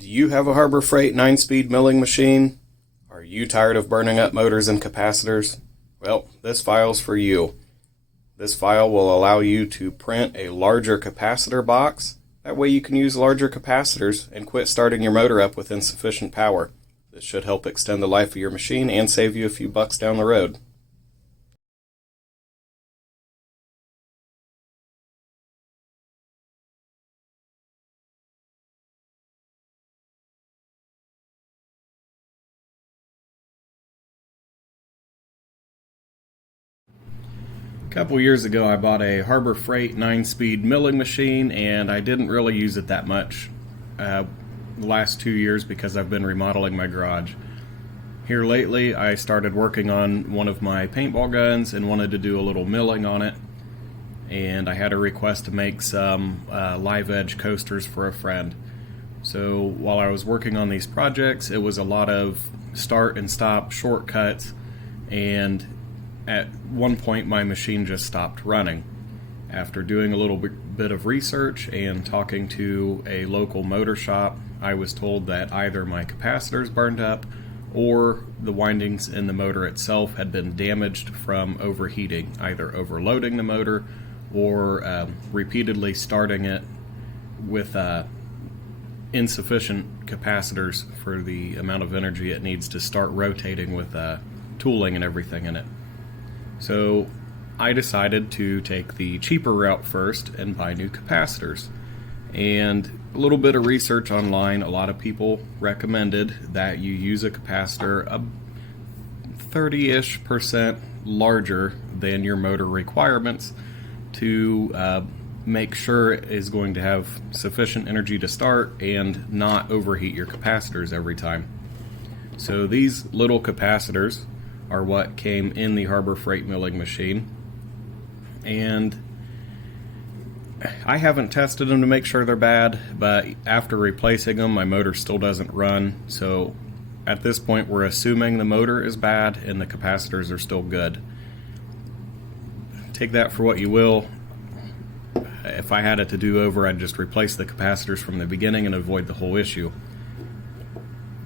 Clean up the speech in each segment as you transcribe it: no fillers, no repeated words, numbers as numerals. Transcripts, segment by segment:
Do you have a Harbor Freight 9-speed milling machine? Are you tired of burning up motors and capacitors? Well, this file's for you. This file will allow you to print a larger capacitor box. That way you can use larger capacitors and quit starting your motor up with insufficient power. This should help extend the life of your machine and save you a few bucks down the road. A couple years ago I bought a Harbor Freight 9-speed milling machine, and I didn't really use it that much the last 2 years because I've been remodeling my garage. Here lately I started working on one of my paintball guns and wanted to do a little milling on it, and I had a request to make some live edge coasters for a friend. So while I was working on these projects, it was a lot of start and stop shortcuts, and at one point my machine just stopped running. After doing a little bit of research and talking to a local motor shop, I was told that either my capacitors burned up or the windings in the motor itself had been damaged from overheating, either overloading the motor or repeatedly starting it with insufficient capacitors for the amount of energy it needs to start rotating with tooling and everything in it. So I decided to take the cheaper route first and buy new capacitors. And a little bit of research online, a lot of people recommended that you use a capacitor 30-ish% larger than your motor requirements to make sure it is going to have sufficient energy to start and not overheat your capacitors every time. So these little capacitors are what came in the Harbor Freight milling machine, and I haven't tested them to make sure they're bad, but after replacing them my motor still doesn't run, so at this point we're assuming the motor is bad and the capacitors are still good. Take that for what you will. If I had it to do over, I'd just replace the capacitors from the beginning and avoid the whole issue.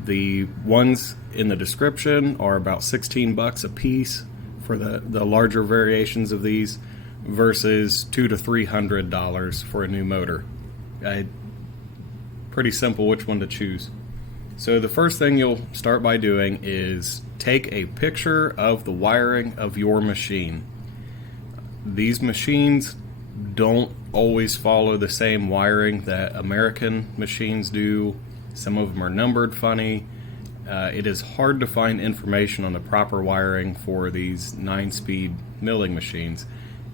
The ones in the description are about 16 bucks a piece for the larger variations of these versus $200 to $300 for a new motor. Pretty simple which one to choose. So the first thing you'll start by doing is take a picture of the wiring of your machine. These machines don't always follow the same wiring that American machines do. Some of them are numbered funny. It is hard to find information on the proper wiring for these 9-speed milling machines,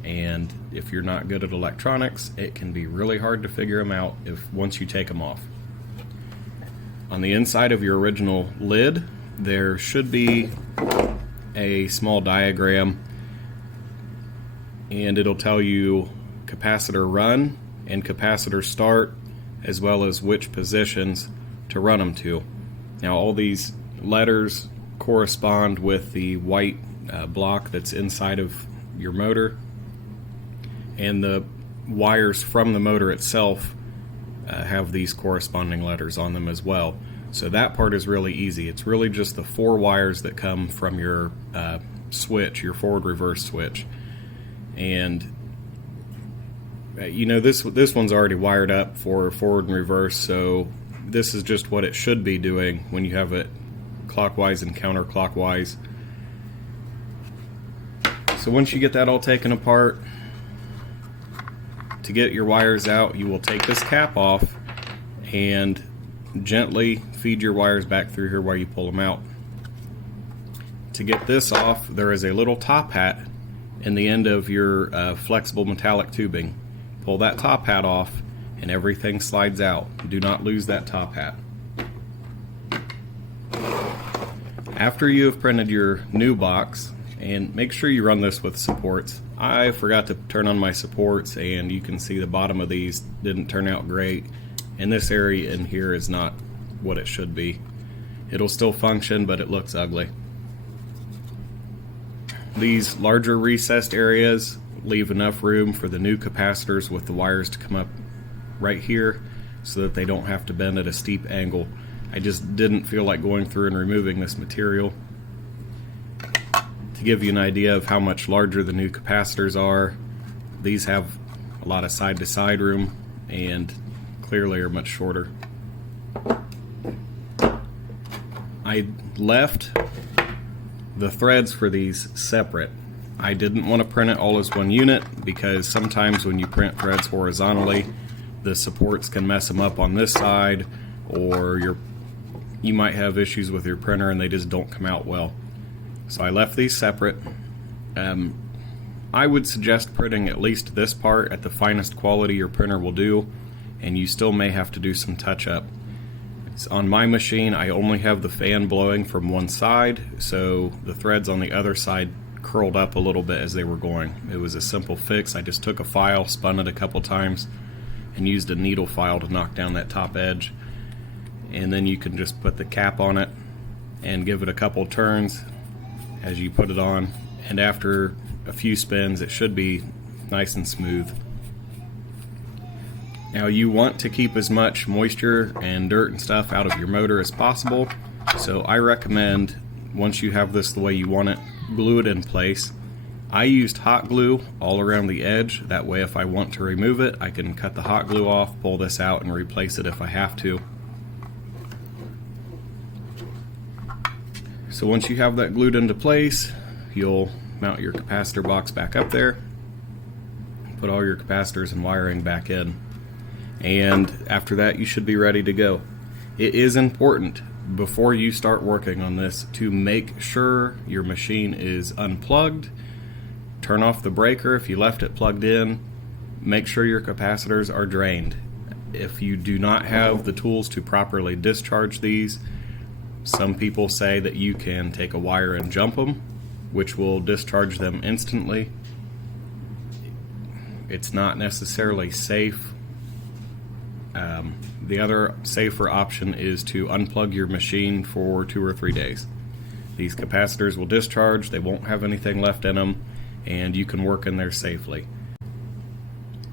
and if you're not good at electronics, it can be really hard to figure them out once you take them off. On the inside of your original lid, there should be a small diagram, and it'll tell you capacitor run and capacitor start, as well as which positions to run them to. Now all these letters correspond with the white block that's inside of your motor, and the wires from the motor itself have these corresponding letters on them as well. So that part is really easy. It's really just the 4 wires that come from your switch, your forward reverse switch. And you know, this one's already wired up for forward and reverse, so this is just what it should be doing when you have it clockwise and counterclockwise. So once you get that all taken apart, to get your wires out, you will take this cap off and gently feed your wires back through here while you pull them out. To get this off, there is a little top hat in the end of your flexible metallic tubing. Pull that top hat off and everything slides out. Do not lose that top hat. After you have printed your new box, and make sure you run this with supports. I forgot to turn on my supports, and you can see the bottom of these didn't turn out great, and this area in here is not what it should be. It'll still function, but it looks ugly. These larger recessed areas leave enough room for the new capacitors with the wires to come up right here. so that they don't have to bend at a steep angle. I just didn't feel like going through and removing this material. To give you an idea of how much larger the new capacitors are, these have a lot of side-to-side room and clearly are much shorter. I left the threads for these separate. I didn't want to print it all as one unit because sometimes when you print threads horizontally, the supports can mess them up on this side, or you might have issues with your printer and they just don't come out well. So I left these separate. I would suggest printing at least this part at the finest quality your printer will do, and you still may have to do some touch-up. On my machine, I only have the fan blowing from one side, so the threads on the other side curled up a little bit as they were going. It was a simple fix. I just took a file, spun it a couple times, and used a needle file to knock down that top edge. And then you can just put the cap on it and give it a couple turns as you put it on, and after a few spins it should be nice and smooth. Now you want to keep as much moisture and dirt and stuff out of your motor as possible, so I recommend, once you have this the way you want it, glue it in place. I used hot glue all around the edge, that way if I want to remove it I can cut the hot glue off, pull this out, and replace it if I have to. So once you have that glued into place, you'll mount your capacitor box back up there, put all your capacitors and wiring back in, and after that you should be ready to go. It is important before you start working on this to make sure your machine is unplugged. Turn off the breaker if you left it plugged in. Make sure your capacitors are drained. If you do not have the tools to properly discharge these, some people say that you can take a wire and jump them, which will discharge them instantly. It's not necessarily safe. The other safer option is to unplug your machine for 2 or 3 days. These capacitors will discharge, they won't have anything left in them, and you can work in there safely.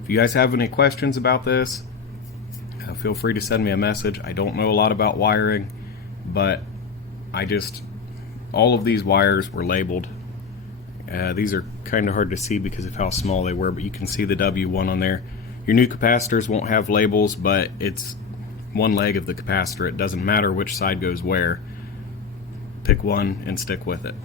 If you guys have any questions about this, feel free to send me a message. I don't know a lot about wiring, but all of these wires were labeled. These are kind of hard to see because of how small they were, but you can see the W1 on there. Your new capacitors won't have labels, but it's one leg of the capacitor. It doesn't matter which side goes where. Pick one and stick with it.